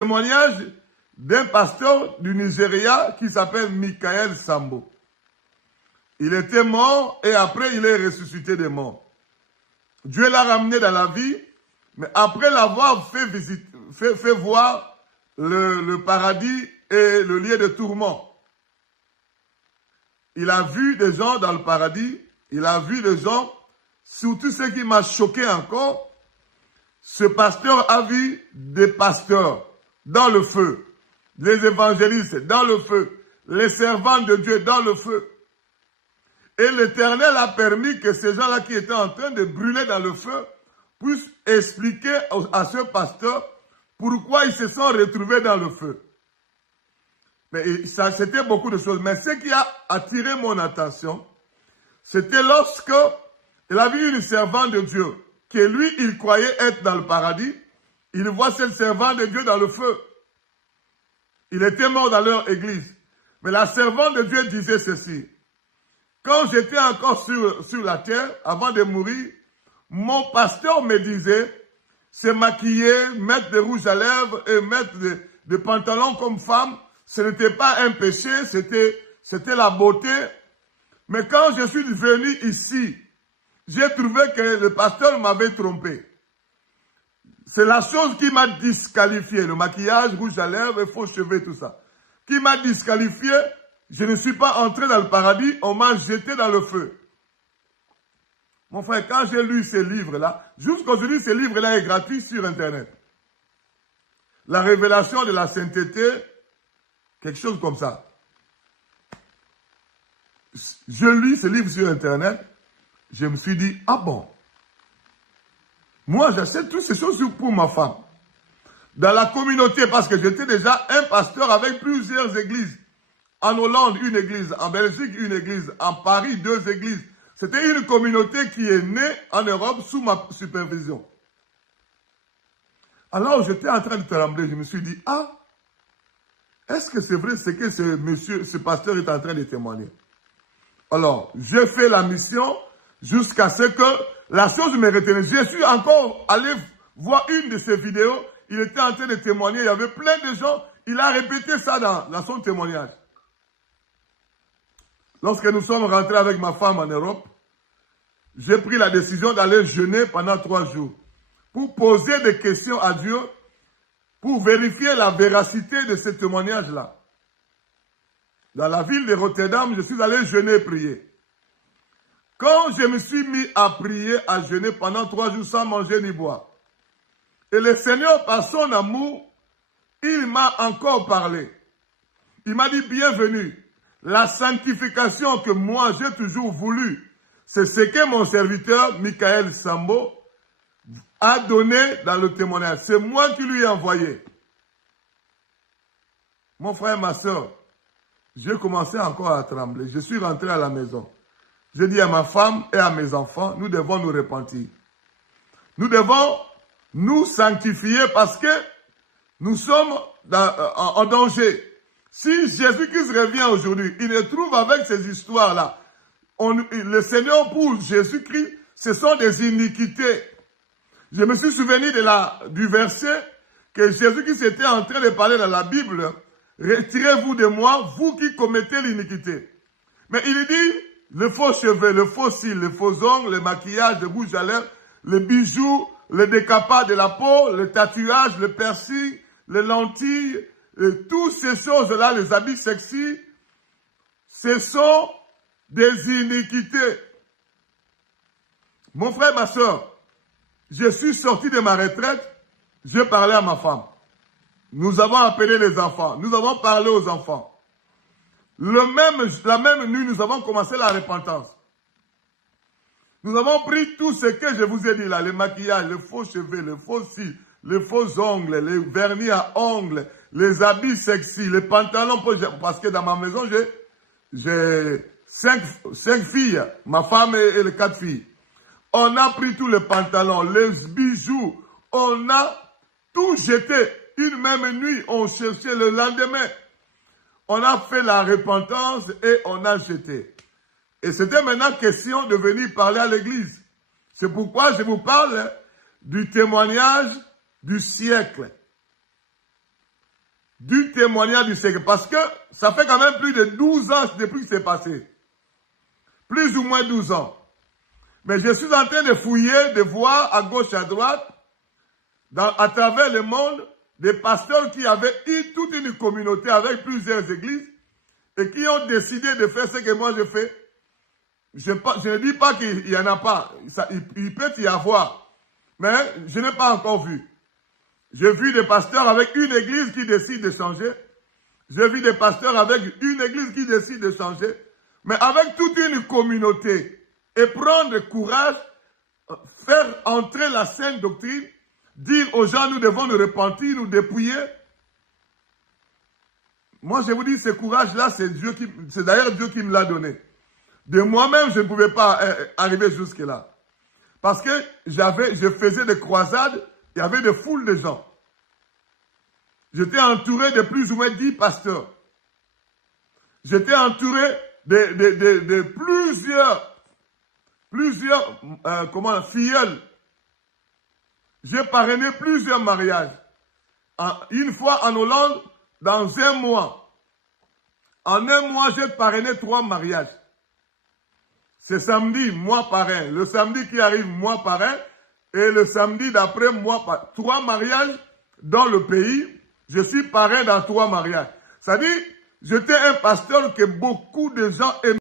Témoignage d'un pasteur du Nigeria qui s'appelle Michael Sambo. Il était mort et après il est ressuscité des morts. Dieu l'a ramené dans la vie, mais après l'avoir fait voir le paradis et le lieu de tourment. Il a vu des gens dans le paradis, il a vu des gens, surtout ce qui m'a choqué encore, ce pasteur a vu des pasteurs dans le feu, les évangélistes dans le feu, les servants de Dieu dans le feu. Et l'Éternel a permis que ces gens-là qui étaient en train de brûler dans le feu puissent expliquer à ce pasteur pourquoi ils se sont retrouvés dans le feu. Mais ça, c'était beaucoup de choses. Mais ce qui a attiré mon attention, c'était lorsque il a vu une servante de Dieu, que lui, il croyait être dans le paradis. Il voit cette servante de Dieu dans le feu. Il était mort dans leur église. Mais la servante de Dieu disait ceci. Quand j'étais encore sur la terre, avant de mourir, mon pasteur me disait, se maquiller, mettre des rouges à lèvres et mettre des pantalons comme femme, ce n'était pas un péché, c'était la beauté. Mais quand je suis venu ici, j'ai trouvé que le pasteur m'avait trompé. C'est la chose qui m'a disqualifié, le maquillage, rouge à lèvres, faux cheveux, tout ça. Qui m'a disqualifié, je ne suis pas entré dans le paradis, on m'a jeté dans le feu. Mon frère, quand j'ai lu ces livres-là, jusqu'aujourd'hui, ces livres-là est gratuit sur Internet. La révélation de la sainteté, quelque chose comme ça. Je lis ces livres sur Internet, je me suis dit, ah bon, moi j'achète toutes ces choses pour ma femme. Dans la communauté, parce que j'étais déjà un pasteur avec plusieurs églises. En Hollande, une église. En Belgique, une église. En Paris, 2 églises. C'était une communauté qui est née en Europe sous ma supervision. Alors, j'étais en train de trembler. Je me suis dit, ah, est-ce que c'est vrai ce que ce pasteur est en train de témoigner? Alors, j'ai fait la mission jusqu'à ce que la chose me retienne. Je suis encore allé voir une de ses vidéos. Il était en train de témoigner. Il y avait plein de gens. Il a répété ça dans son témoignage. Lorsque nous sommes rentrés avec ma femme en Europe, j'ai pris la décision d'aller jeûner pendant 3 jours pour poser des questions à Dieu, pour vérifier la véracité de ce témoignage-là. Dans la ville de Rotterdam, je suis allé jeûner et prier. Quand je me suis mis à prier, à jeûner pendant 3 jours sans manger ni boire, et le Seigneur, par son amour, il m'a encore parlé. Il m'a dit, bienvenue. La sanctification que moi j'ai toujours voulu, c'est ce que mon serviteur Michael Sambo a donné dans le témoignage. C'est moi qui lui ai envoyé. Mon frère, ma soeur, j'ai commencé encore à trembler. Je suis rentré à la maison. J'ai dit à ma femme et à mes enfants, nous devons nous repentir. Nous devons nous sanctifier parce que nous sommes en danger. Si Jésus-Christ revient aujourd'hui, il nous trouve avec ces histoires-là. Le Seigneur pour Jésus-Christ, ce sont des iniquités. Je me suis souvenu du verset que Jésus-Christ était en train de parler dans la Bible. Retirez-vous de moi, vous qui commettez l'iniquité. Mais il dit, le faux cheveux, le faux cils, les faux ongles, le maquillage, le rouge à lèvres, les bijoux, le décapage de la peau, le tatouage, le piercing, les lentilles, toutes ces choses-là, les habits sexy, ce sont des iniquités. Mon frère, ma soeur, je suis sorti de ma retraite, j'ai parlé à ma femme. Nous avons appelé les enfants, nous avons parlé aux enfants. La même nuit, nous avons commencé la repentance. Nous avons pris tout ce que je vous ai dit là, les maquillages, les faux cheveux, les faux cils, les faux ongles, les vernis à ongles, les habits sexy, les pantalons, parce que dans ma maison, j'ai 5 filles, ma femme et les 4 filles. On a pris tous les pantalons, les bijoux, on a tout jeté. Une même nuit, on cherchait le lendemain. On a fait la repentance et on a jeté. Et c'était maintenant question de venir parler à l'église. C'est pourquoi je vous parle du témoignage du siècle. du témoignage du Seigneur. Parce que ça fait quand même plus de 12 ans depuis que c'est passé. Plus ou moins 12 ans. Mais je suis en train de fouiller, de voir à gauche, à droite, à travers le monde, des pasteurs qui avaient eu toute une communauté avec plusieurs églises et qui ont décidé de faire ce que moi je fais. Je ne dis pas qu'il n'y en a pas. Il peut y avoir. Mais je n'ai pas encore vu. J'ai vu des pasteurs avec une église qui décide de changer. J'ai vu des pasteurs avec une église qui décide de changer. Mais avec toute une communauté. Et prendre courage, faire entrer la sainte doctrine, dire aux gens, nous devons nous repentir, nous dépouiller. Moi, je vous dis, ce courage-là, c'est d'ailleurs Dieu qui me l'a donné. De moi-même, je ne pouvais pas arriver jusque-là. Parce que je faisais des croisades, il y avait des foules de gens. J'étais entouré de plus ou moins 10 pasteurs. J'étais entouré de plusieurs filleuls. J'ai parrainé plusieurs mariages. Une fois en Hollande, dans un mois. En un mois, j'ai parrainé 3 mariages. C'est samedi, moi parrain. Le samedi qui arrive, moi parrain. Et le samedi d'après, moi parrain. 3 mariages dans le pays. Je suis parrain dans 3 mariages. C'est-à-dire, j'étais un pasteur que beaucoup de gens aimaient.